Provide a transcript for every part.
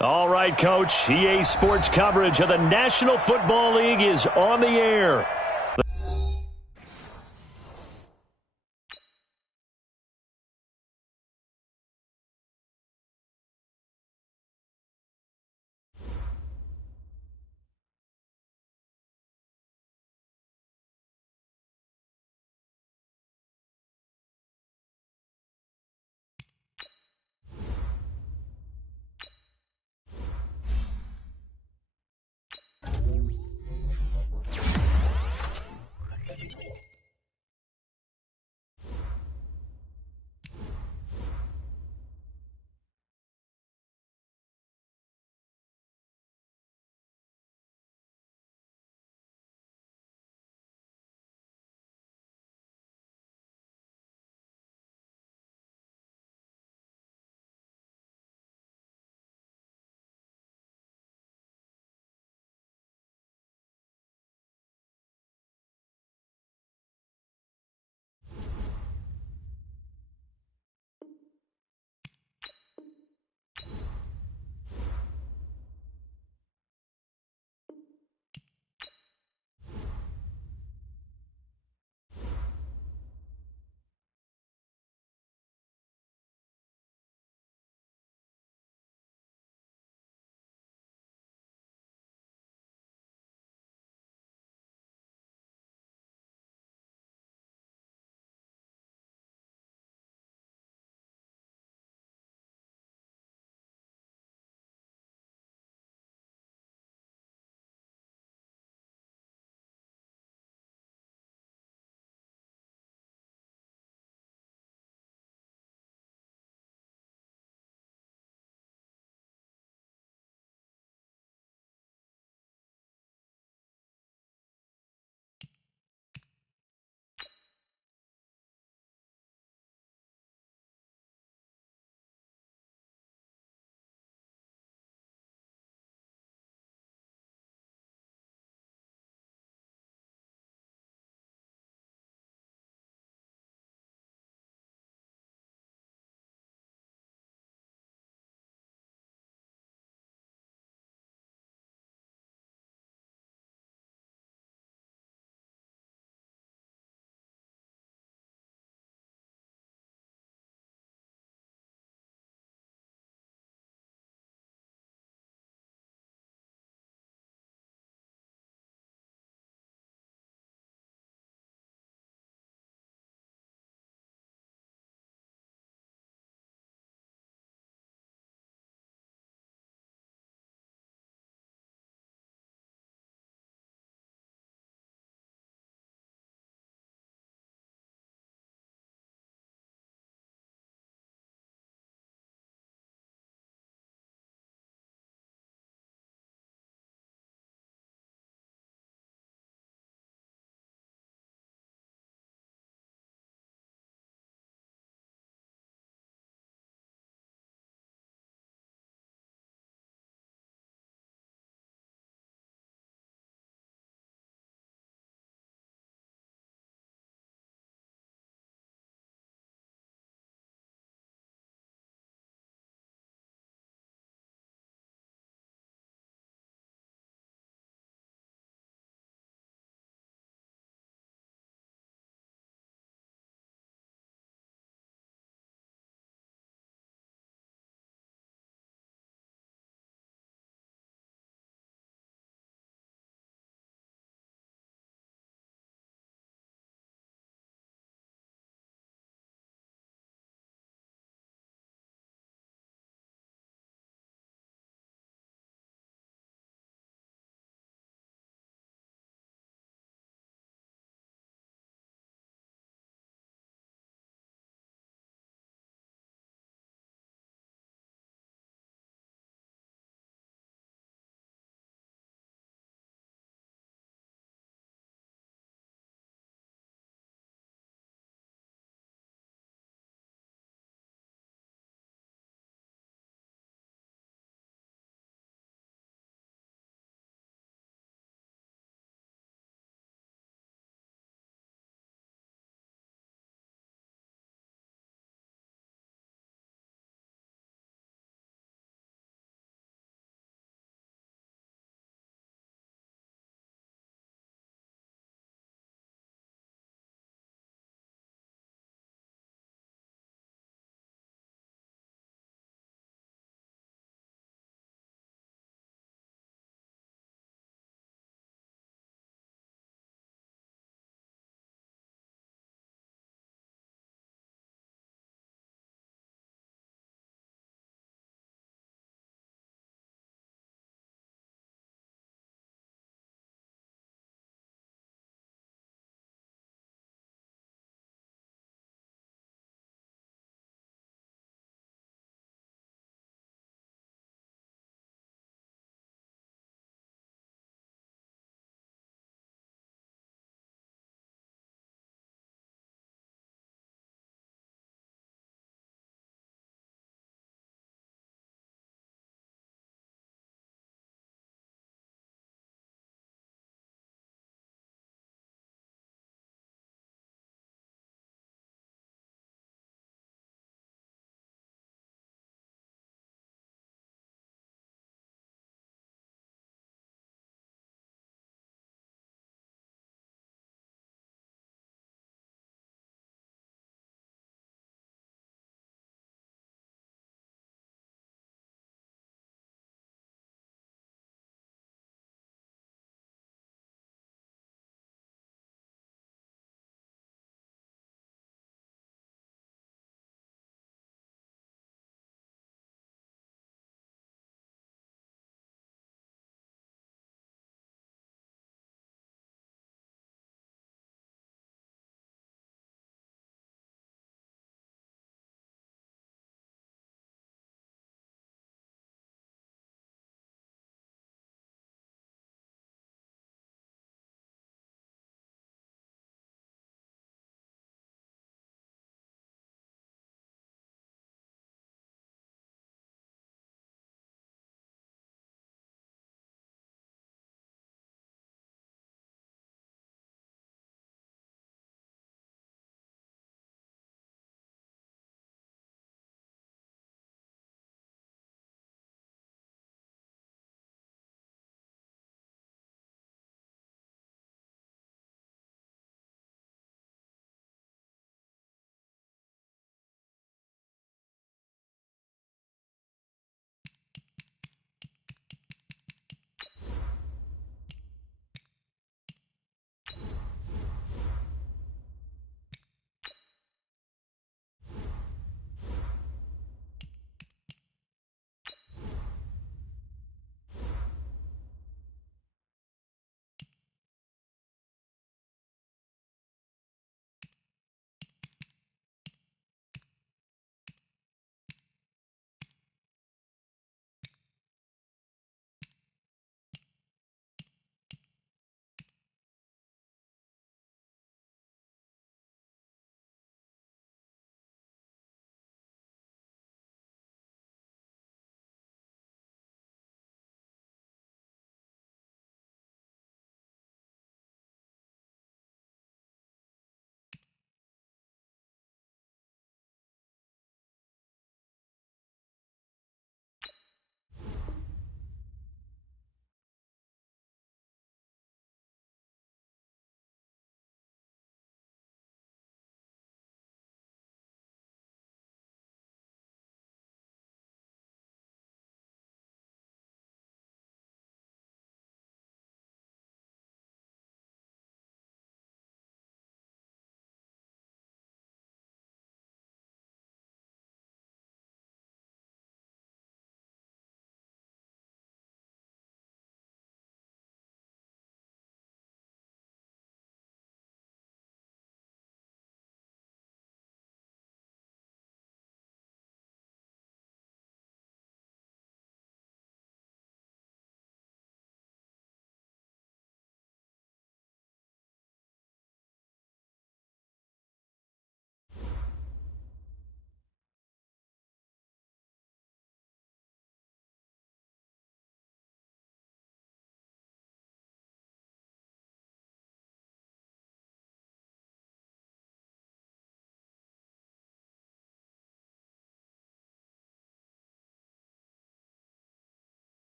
All right, Coach. EA Sports coverage of the National Football League is on the air.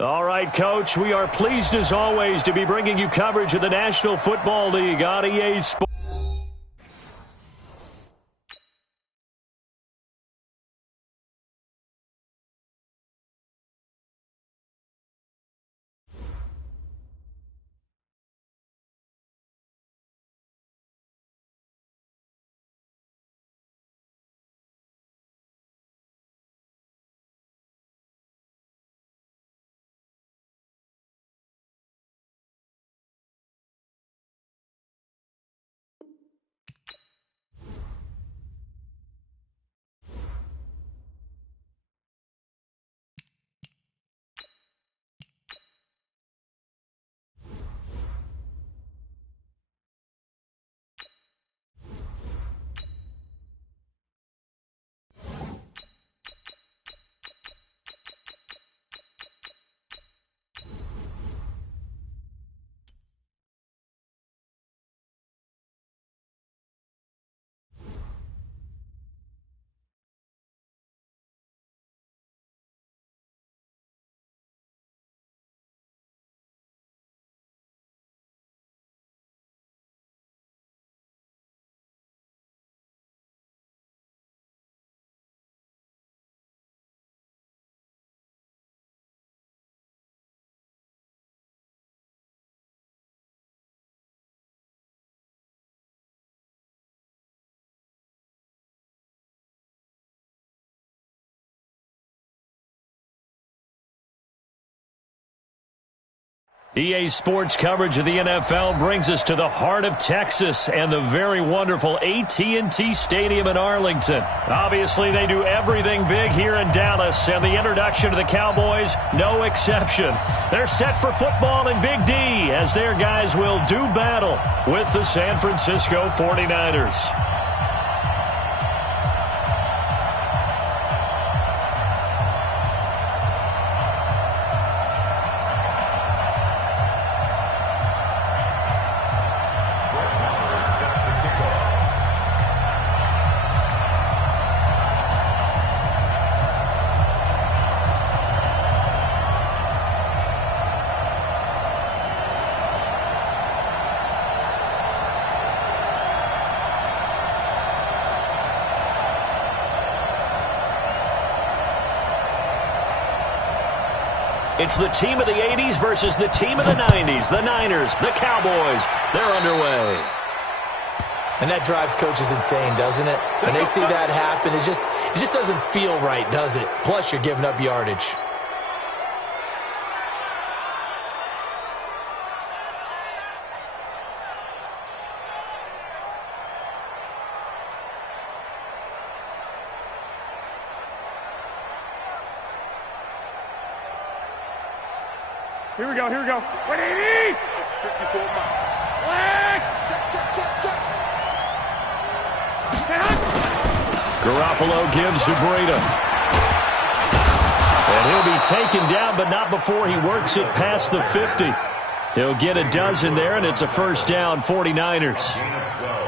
All right, Coach, we are pleased as always to be bringing you coverage of the National Football League on EA Sports. EA Sports coverage of the NFL brings us to the heart of Texas and the very wonderful AT&T Stadium in Arlington. Obviously, they do everything big here in Dallas, and the introduction of the Cowboys, no exception. They're set for football in Big D as their guys will do battle with the San Francisco 49ers. It's the team of the 80s versus the team of the 90s. The Niners, the Cowboys, they're underway. And that drives coaches insane, doesn't it? When they see that happen, it just doesn't feel right, does it? Plus, you're giving up yardage. Here we go, here we go. 180! 54 miles. Leg! Check. Garoppolo gives to Breida. And he'll be taken down, but not before he works it past the 50. He'll get a dozen there, and it's a first down, 49ers.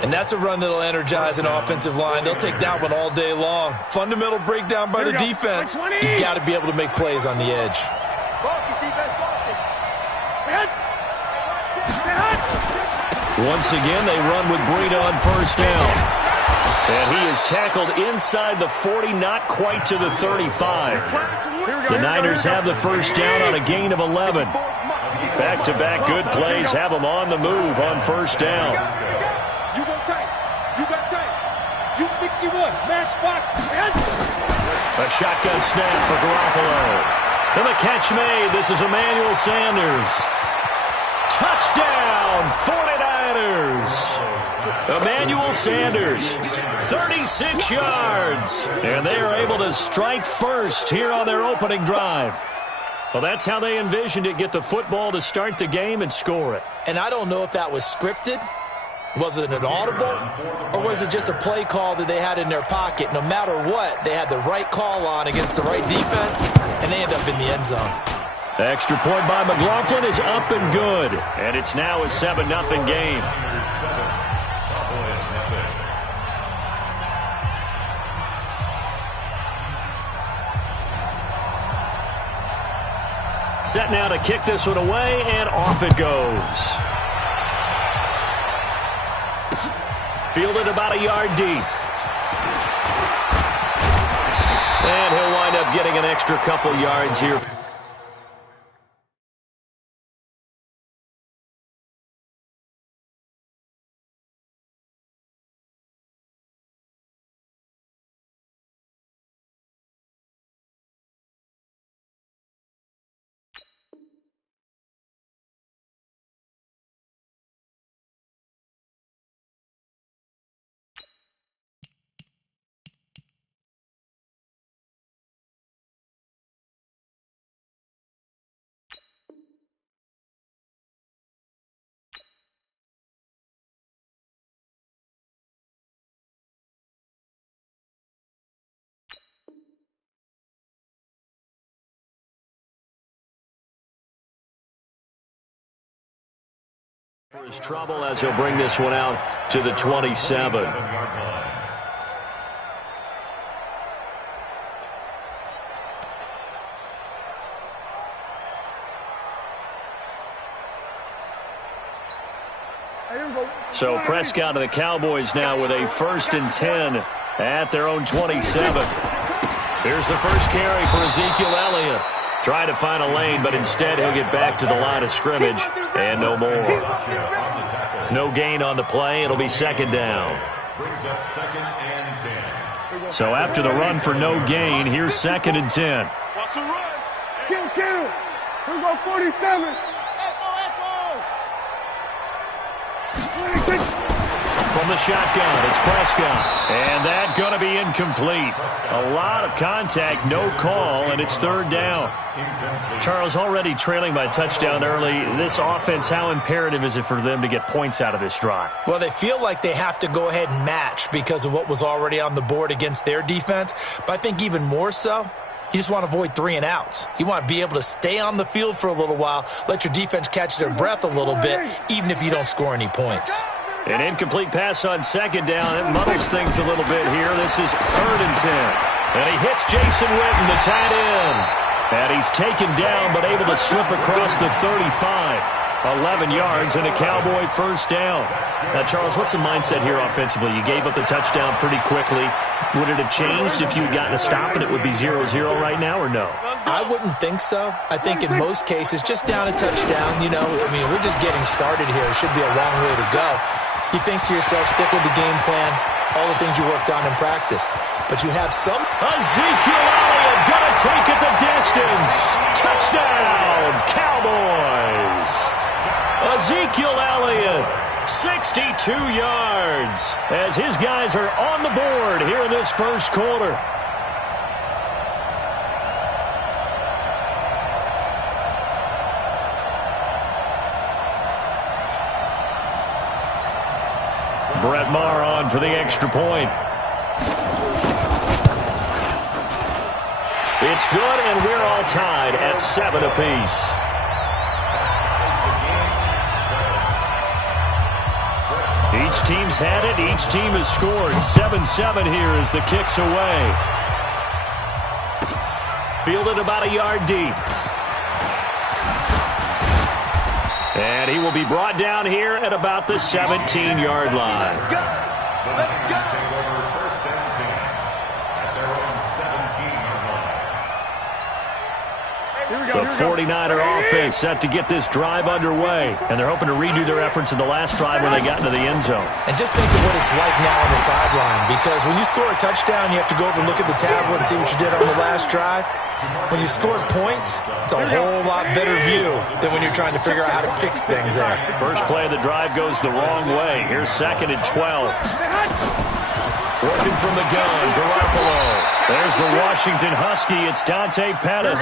And that's a run that'll energize an offensive line. They'll take that one all day long. Fundamental breakdown by the defense. You've got to be able to make plays on the edge. Once again, they run with Breida on first down. And he is tackled inside the 40, not quite to the 35. The Niners have the first down on a gain of 11. Back-to-back good plays have them on the move on first down. You got tight. You got tight. You 61. Match box. A shotgun snap for Garoppolo. And the catch made. This is Emmanuel Sanders. Touchdown, 49ers. Emmanuel Sanders, 36 yards. And they are able to strike first here on their opening drive. Well, that's how they envisioned it, get the football to start the game and score it. And I don't know if that was scripted. Was it an audible? Or was it just a play call that they had in their pocket? No matter what, they had the right call on against the right defense, and they end up in the end zone. The extra point by McLaughlin is up and good. And it's now a 7-0 game. Set now to kick this one away, and off it goes. Fielded about a yard deep. And he'll wind up getting an extra couple yards here. For his trouble as he'll bring this one out to the 27. So Prescott and the Cowboys now with a 1st and 10 at their own 27. Here's the first carry for Ezekiel Elliott. Trying to find a lane, but instead he'll get back to the line of scrimmage and no more. No gain on the play. It'll be 2nd down. So after the run for no gain, here's 2nd and 10. Kill. Here go 47. From the shotgun, it's Prescott. And that going to be incomplete. A lot of contact, no call, and it's 3rd down. Charles, already trailing by touchdown early. This offense, how imperative is it for them to get points out of this drive? Well, they feel like they have to go ahead and match because of what was already on the board against their defense. But I think even more so, you just want to avoid 3 and outs. You want to be able to stay on the field for a little while, let your defense catch their breath a little bit, even if you don't score any points. An incomplete pass on 2nd down. It muddles things a little bit here. This is 3rd and 10. And he hits Jason Witten, the tight end. And he's taken down, but able to slip across the 35. 11 yards and a Cowboy 1st down. Now, Charles, what's the mindset here offensively? You gave up the touchdown pretty quickly. Would it have changed if you had gotten a stop and it would be 0-0 right now, or no? I wouldn't think so. I think in most cases, just down a touchdown, we're just getting started here. It should be a long way to go. You think to yourself, stick with the game plan, all the things you worked on in practice. But you have some... Ezekiel Elliott gonna take it the distance. Touchdown, Cowboys. Ezekiel Elliott, 62 yards, as his guys are on the board here in this 1st quarter. Brett Maher on for the extra point. It's good, and we're all tied at 7 apiece. Each team's had it. Each team has scored. 7-7 here as the kick's away. Fielded about a yard deep. And he will be brought down here at about the 17-yard line. Let's go. The 49er offense set to get this drive underway. And they're hoping to redo their efforts in the last drive when they got into the end zone. And just think of what it's like now on the sideline. Because when you score a touchdown, you have to go over and look at the tablet and see what you did on the last drive. When you scored points, it's a whole lot better view than when you're trying to figure out how to fix things there. First play of the drive goes the wrong way. Here's 2nd and 12. Working from the gun, Garoppolo. There's the Washington Husky. It's Dante Pettis.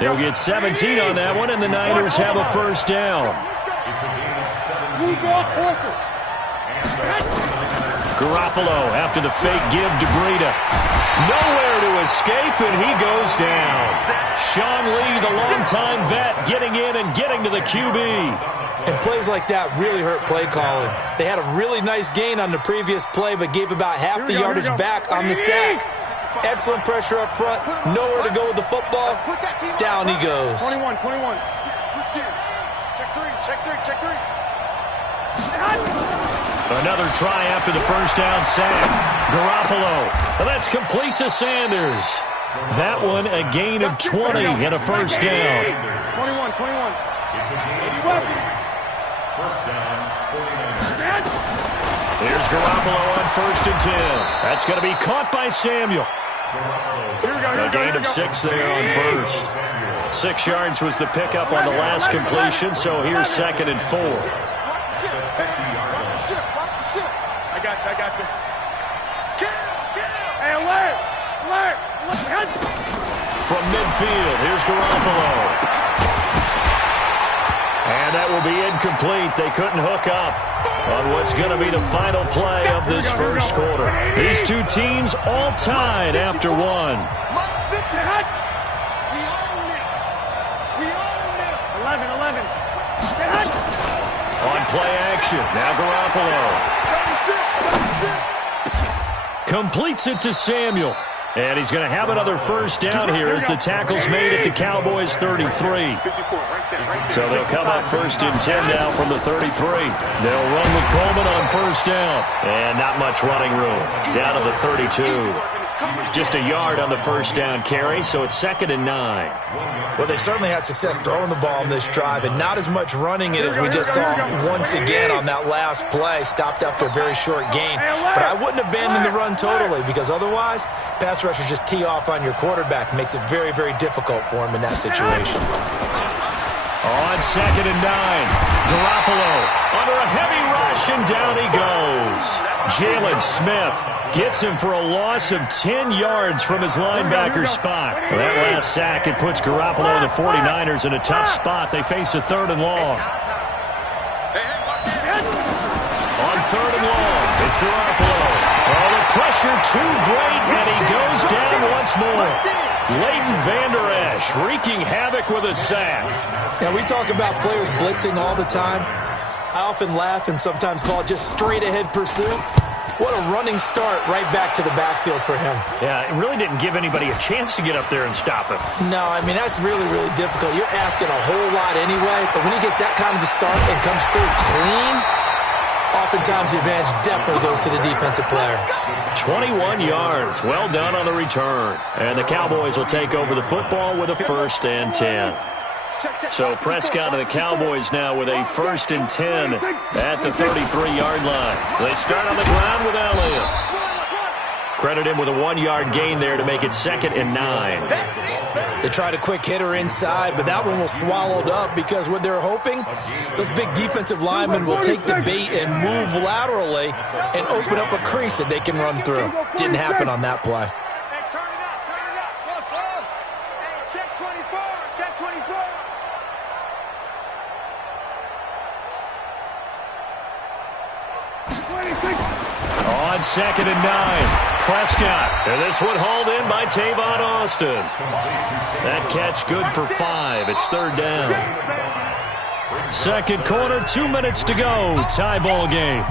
He'll get 17 on that one, and the Niners have a 1st down. Garoppolo after the fake give to Breida. Nowhere to escape, and he goes down. Sean Lee, the longtime vet, getting in and getting to the QB. And plays like that really hurt play calling. They had a really nice gain on the previous play, but gave about half the yardage back on the sack. Excellent pressure up front. Nowhere to go with the football. Down he goes. 21. Switch gears. Check three. Another try after the first down sack. Garoppolo. And that's complete to Sanders. That one a gain of 20 and a first down. 21. First down, 49ers. Here's Garoppolo on 1st and 10. That's going to be caught by Samuel. A gain of 6 there on 1st. 6 yards was the pickup on the last completion, so here's 2nd and 4. Watch the ship. I got you. Hey, alert. From midfield, here's Garoppolo. And that will be incomplete. They couldn't hook up on what's going to be the final play of this first quarter. These two teams all tied after one. We own it. 11. On play action, now Garoppolo. Completes it to Samuel. And he's going to have another first down here as the tackle's made at the Cowboys' 33. So they'll come up 1st and 10 now from the 33. They'll run with Coleman on 1st down. And not much running room. Down to the 32. Just a yard on the first down carry, so it's 2nd and 9. Well, they certainly had success throwing the ball on this drive, and not as much running it as we just saw once again on that last play. Stopped after a very short gain. But I wouldn't abandon the run totally, because otherwise, pass rushers just tee off on your quarterback. Makes it very, very difficult for him in that situation. On 2nd and 9, Garoppolo under a heavy rush, and down he goes. Jalen Smith gets him for a loss of 10 yards from his linebacker spot. Well, that last sack, it puts Garoppolo and the 49ers in a tough spot. They face a 3rd and long. On 3rd and long, it's Garoppolo. Oh, the pressure too great, and he goes down once more. Leighton Vander Esch wreaking havoc with a sack. Now, we talk about players blitzing all the time. I often laugh and sometimes call it just straight-ahead pursuit. What a running start right back to the backfield for him. Yeah, it really didn't give anybody a chance to get up there and stop him. No, I mean, that's really, really difficult. You're asking a whole lot anyway, but when he gets that kind of a start and comes through clean, oftentimes the advantage definitely goes to the defensive player. 21 yards. Well done on the return. And the Cowboys will take over the football with a 1st and 10. So Prescott and the Cowboys now with a 1st and 10 at the 33-yard line. They start on the ground with Elliott. Credit him with a 1-yard gain there to make it 2nd and 9. They tried a quick hitter inside, but that one was swallowed up because what they're hoping, those big defensive linemen will take the bait and move laterally and open up a crease that they can run through. Didn't happen on that play. On 2nd and 9, Prescott. And this one hauled in by Tavon Austin. That catch good for 5. It's 3rd down. 2nd quarter, 2 minutes to go. Tie ball game.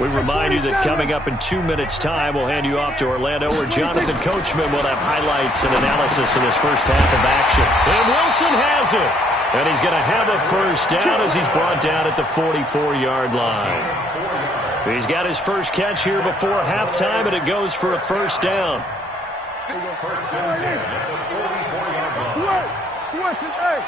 We remind you that coming up in 2 minutes' time, we'll hand you off to Orlando, where Jonathan Coachman will have highlights and analysis in this first half of action. And Wilson has it. And he's going to have a 1st down as he's brought down at the 44-yard line. He's got his first catch here before halftime, and it goes for a 1st down. First and 10 at the 44-yard line. Switch it, hey.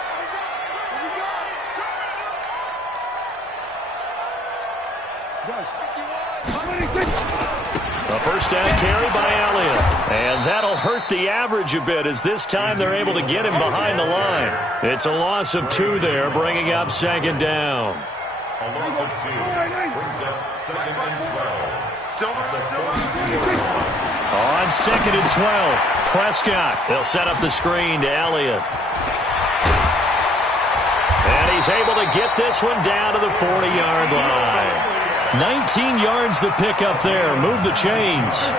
A 1st down carry by Elliott. And that'll hurt the average a bit as this time they're able to get him behind the line. It's a loss of 2 there, bringing up 2nd down. A loss of 2 brings up 2nd and 12. On 2nd and 12, Prescott. They'll set up the screen to Elliott. And he's able to get this one down to the 40-yard line. 19 yards the pickup there. Move the chains.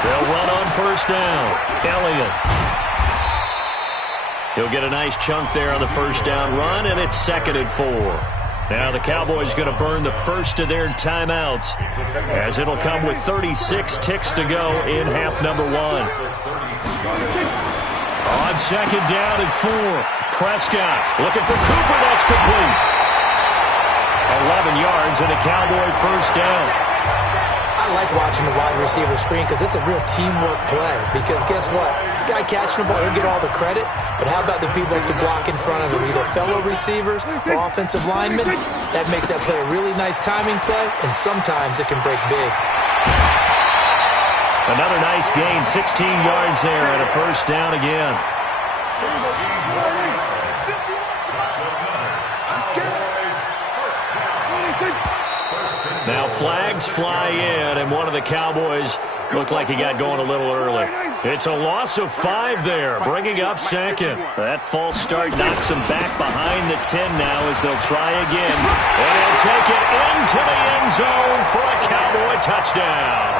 They'll run on 1st down. Elliott. He'll get a nice chunk there on the first down run, and it's 2nd and 4. Now the Cowboys going to burn the first of their timeouts, as it'll come with 36 ticks to go in half number 1. On 2nd down and 4, Prescott looking for Cooper. That's complete. 11 yards and a Cowboy first down. I like watching the wide receiver screen because it's a real teamwork play. Because guess what? The guy catching the ball, he'll get all the credit. But how about the people to block in front of him, either fellow receivers or offensive linemen? That makes that play a really nice timing play, and sometimes it can break big. Another nice gain, 16 yards there, and a first down again. Now flags fly in, and one of the Cowboys looked like he got going a little early. It's a loss of 5 there, bringing up 2nd. That false start knocks him back behind the 10 now as they'll try again. And he'll take it into the end zone for a Cowboy touchdown.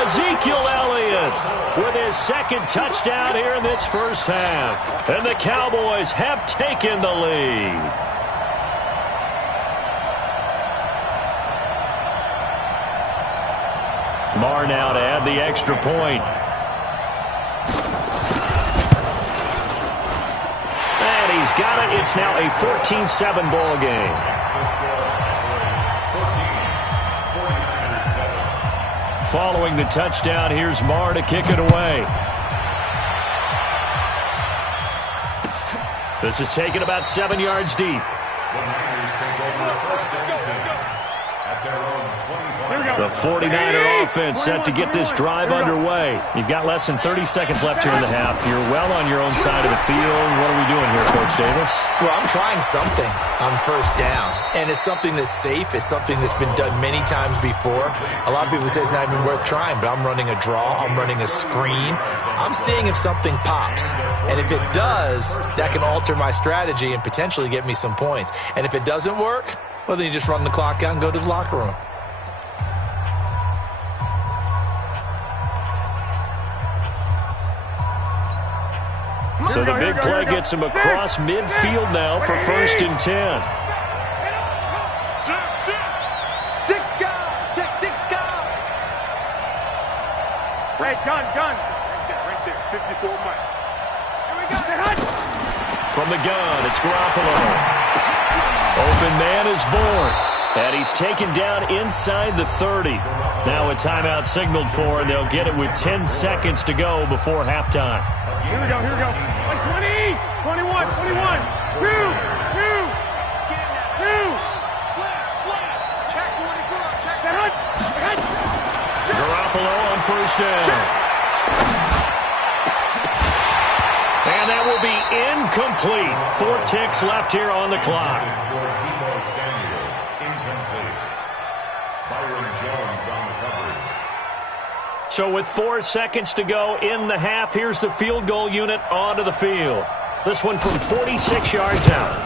Ezekiel Elliott with his 2nd touchdown here in this first half. And the Cowboys have taken the lead. Marr now to add the extra point. And he's got it. It's now a 14-7 ball game. Following the touchdown, here's Marr to kick it away. This is taken about 7 yards deep. The 49er offense set to get this drive underway. You've got less than 30 seconds left here in the half. You're well on your own side of the field. What are we doing here, Coach Davis? Well, I'm trying something on first down, and it's something that's safe. It's something that's been done many times before. A lot of people say it's not even worth trying, but I'm running a draw. I'm running a screen. I'm seeing if something pops, and if it does, that can alter my strategy and potentially get me some points. And if it doesn't work, well, then you just run the clock out and go to the locker room. So the big play gets him across midfield now for 1st and 10. Hey, gun. Right there, 54 miles. Here we go. From the gun, it's Garoppolo. Open man is born. And he's taken down inside the 30. Now a timeout signaled for, and they'll get it with 10 seconds to go before halftime. Here we go. 20, 21. 2. Check 24. Check. Garoppolo on first down. And that will be incomplete. 4 ticks left here on the clock. So with 4 seconds to go in the half, here's the field goal unit onto the field. This one from 46 yards out.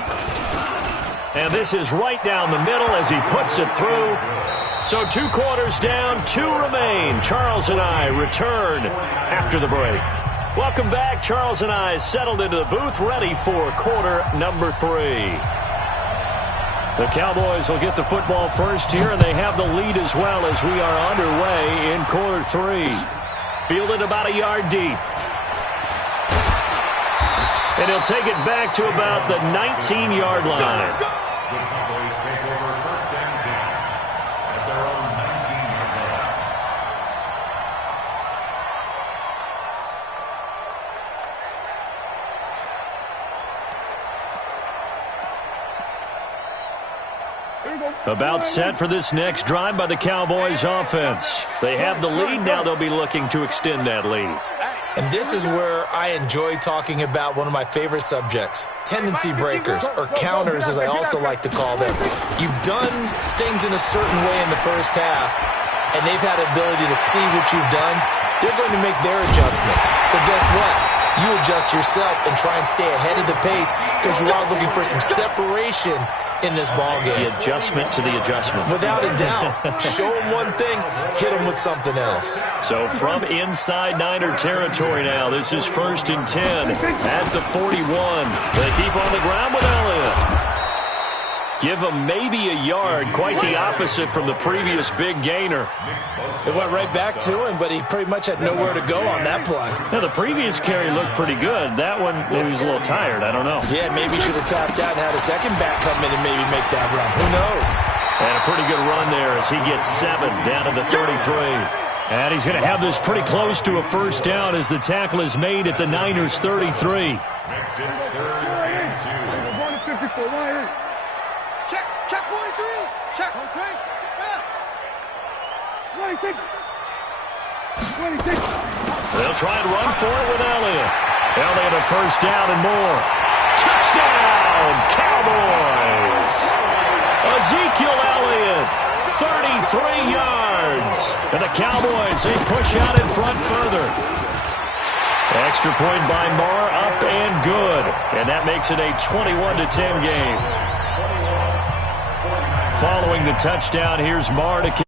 And this is right down the middle as he puts it through. So 2 quarters down, 2 remain. Charles and I return after the break. Welcome back. Charles and I settled into the booth, ready for quarter number 3. The Cowboys will get the football first here, and they have the lead as well as we are underway in quarter 3. Fielded about a yard deep. And he'll take it back to about the 19-yard line. The Cowboys take over 1st and 10 at their own 19-yard line. About set for this next drive by the Cowboys offense. They have the lead. Now they'll be looking to extend that lead. And this is where I enjoy talking about one of my favorite subjects, tendency breakers, or counters as I also like to call them. You've done things in a certain way in the first half, and they've had an ability to see what you've done they're going to make their adjustments. So guess what? You adjust yourself and try and stay ahead of the pace because you are looking for some separation in this ball game. The adjustment to the adjustment. Without a doubt. Show them one thing, hit them with something else. So from inside Niner territory now, this is 1st and 10 at the 41. They keep on the ground with Elliott. Give him maybe a yard, quite the opposite from the previous big gainer. It went right back to him, but he pretty much had nowhere to go on that play. Now, the previous carry looked pretty good. That one, maybe he was a little tired. I don't know. Yeah, maybe he should have tapped out and had a second back come in and maybe make that run. Who knows? And a pretty good run there as he gets 7 down to the 33. And he's going to have this pretty close to a first down as the tackle is made at the Niners' 33. Makes it 3rd and 2. Check 43. Check 43. Yeah. 26. 26. They'll try and run for it with Elliott. Elliott a first down and more. Touchdown, Cowboys! Ezekiel Elliott, 33 yards. And the Cowboys, they push out in front further. Extra point by Marr, up and good. And that makes it a 21-10 game. Following the touchdown, here's Marr to